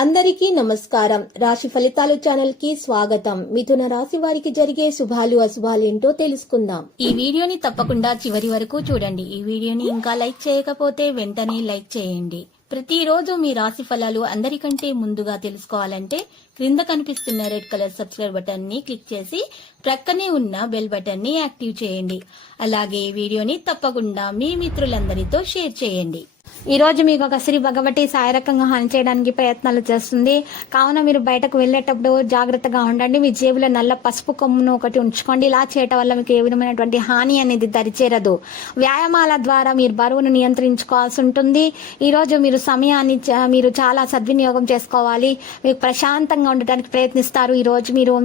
అందరికీ నమస్కారం. రాశి ఫలితాలు ఛానల్ కి స్వాగతం. మిథున రాశి వారికి జరిగే శుభాలు అశుభాలు ఏంటో తెలుసుకుందాం. ఈ వీడియోని తప్పకుండా చివరి వరకు చూడండి. ఈ వీడియోని ఇంకా లైక్ చేయకపోతే వెంటనే లైక్ చేయండి. ప్రతిరోజు మీ రాశి ఫలాలు అందరికంటే ముందుగా తెలుసుకోవాలంటే క్రింద కనిపిస్తున్న రెడ్ కలర్ సబ్స్క్రైబ్ బటన్ ని క్లిక్ చేసి ప్రక్కనే ఉన్న బెల్ బటన్ ని యాక్టివ్ చేయండి. అలాగే ఈ వీడియోని తప్పకుండా మీ మిత్రులందరితో షేర్ చేయండి. ఈ రోజు మీకు ఒక శ్రీ భగవతి శారీరకంగా హాని చేయడానికి ప్రయత్నాలు చేస్తుంది. కావున మీరు బయటకు వెళ్లేటప్పుడు జాగ్రత్తగా ఉండండి. మీ జేబులో నల్ల పసుపు కొమ్మును ఒకటి ఉంచుకోండి. ఇలా చేయటం వల్ల మీకు ఏ విధమైనటువంటి హాని అనేది దరిచేరదు. వ్యాయామాల ద్వారా మీరు బరువును నియంత్రించుకోవాల్సి ఉంటుంది. ఈ రోజు మీరు సమయాన్ని మీరు చాలా సద్వినియోగం చేసుకోవాలి. మీకు ప్రశాంతంగా ఉండటానికి ప్రయత్నిస్తారు. ఈ రోజు మీరు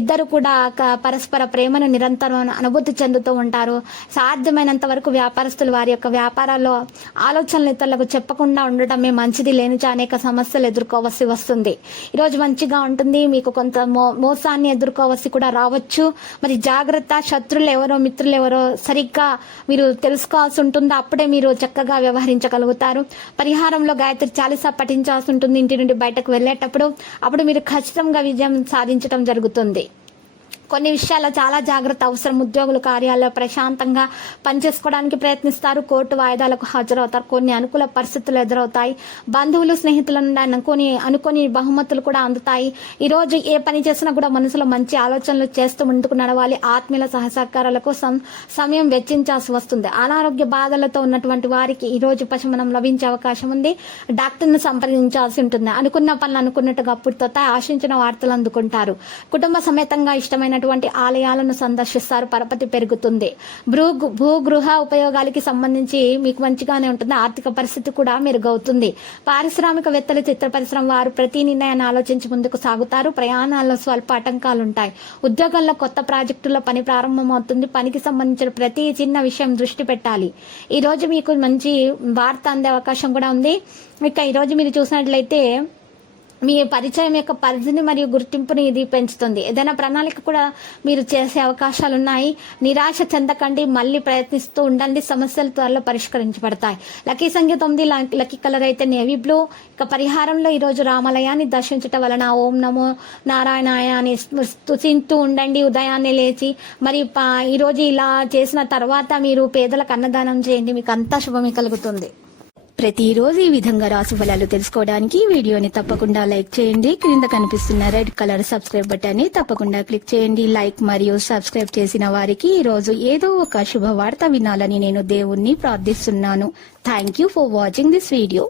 ఇద్దరు కూడా పరస్పర ప్రేమను నిరంతరం అనుభూతి చెందుతూ ఉంటారు. సాధ్యమైనంత వరకు వ్యాపారస్తులు వారి యొక్క వ్యాపారాల్లో ఆలోచనలు ఇతరులకు చెప్పకుండా ఉండటమే మంచిది. లేనిచా అనేక సమస్యలు ఎదుర్కోవలసి వస్తుంది. ఈరోజు మంచిగా ఉంటుంది. మీకు కొంత మోసాన్ని ఎదుర్కోవలసి కూడా రావచ్చు. మరి జాగ్రత్త. శత్రులు ఎవరో మిత్రులు ఎవరో సరిగ్గా మీరు తెలుసుకోవాల్సి ఉంటుంది. అప్పుడే మీరు చక్కగా వ్యవహరించగలుగుతారు. పరిహారంలో గాయత్రి చాలీసా పఠించాల్సి ఉంటుంది ఇంటి నుండి బయటకు వెళ్ళేటప్పుడు. అప్పుడు మీరు ఖచ్చితంగా విజయం సాధించడం జరుగుతుంది. కొన్ని విషయాల్లో చాలా జాగ్రత్త అవసరం. ఉద్యోగులు కార్యాలయంలో ప్రశాంతంగా పనిచేసుకోవడానికి ప్రయత్నిస్తారు. కోర్టు వాయిదాలకు హాజరవుతారు. కొన్ని అనుకూల పరిస్థితులు ఎదురవుతాయి. బంధువులు స్నేహితుల నుండి అనుకోని బహుమతులు కూడా అందుతాయి. ఈ రోజు ఏ పని చేసినా కూడా మనసులో మంచి ఆలోచనలు చేస్తూ ముందుకు నడవాలి. ఆత్మీయుల సహసహకారాల కోసం సమయం వెచ్చించాల్సి వస్తుంది. అనారోగ్య బాధలతో ఉన్నటువంటి వారికి ఈ రోజు ఉపశమనం లభించే అవకాశం ఉంది. డాక్టర్ను సంప్రదించాల్సి ఉంటుంది. అనుకున్న పనులు అనుకున్నట్టుగా పూర్తవుతాయి. ఆశించిన వార్తలు అందుకుంటారు. కుటుంబ సమేతంగా ఇష్టమైన ఆలయాలను సందర్శిస్తారు. పరపతి పెరుగుతుంది. భూగృహ ఉపయోగాలకి సంబంధించి మీకు మంచిగానే ఉంటుంది. ఆర్థిక పరిస్థితి కూడా మెరుగవుతుంది. పారిశ్రామికవేత్తలు, చిత్ర పరిశ్రమ వారు ప్రతి నిర్ణయాన్ని ఆలోచించి ముందుకు సాగుతారు. ప్రయాణాల్లో స్వల్ప ఆటంకాలు ఉంటాయి. ఉద్యోగంలో కొత్త ప్రాజెక్టుల్లో పని ప్రారంభమవుతుంది. పనికి సంబంధించిన ప్రతి చిన్న విషయం దృష్టి పెట్టాలి. ఈ రోజు మీకు మంచి వార్త అందే అవకాశం కూడా ఉంది. ఇక ఈ రోజు మీరు చూసినట్లయితే మీ పరిచయం యొక్క పరిధిని మరియు గుర్తింపుని ఇది పెంచుతుంది. ఏదైనా ప్రణాళిక కూడా మీరు చేసే అవకాశాలు ఉన్నాయి. నిరాశ చెందకండి. మళ్ళీ ప్రయత్నిస్తూ ఉండండి. సమస్యలు త్వరలో పరిష్కరించబడతాయి. లక్కీ సంఖ్య 9. లక్కీ కలర్ అయితే నేవీ బ్లూ. ఇక పరిహారంలో ఈరోజు రామాలయాన్ని దర్శించటం వలన ఓం నమో నారాయణాయ అని స్తుతింతూ ఉండండి. ఉదయాన్నే లేచి మరి ఈరోజు ఇలా చేసిన తర్వాత మీరు పేదలకు అన్నదానం చేయండి. మీకు అంతా శుభమే కలుగుతుంది. ప్రతిరోజు ఈ విధంగా రాశి ఫలాలు తెలుసుకోవడానికి వీడియోని తప్పకుండా లైక్ చేయండి. క్రింద కనిపిస్తున్న రెడ్ కలర్ సబ్స్క్రైబ్ బటన్ ని తప్పకుండా క్లిక్ చేయండి. లైక్ మరియు సబ్స్క్రైబ్ చేసిన వారికి ఈ రోజు ఏదో ఒక శుభవార్త వినాలని నేను దేవుణ్ణి ప్రార్థిస్తున్నాను. Thank you for watching this video.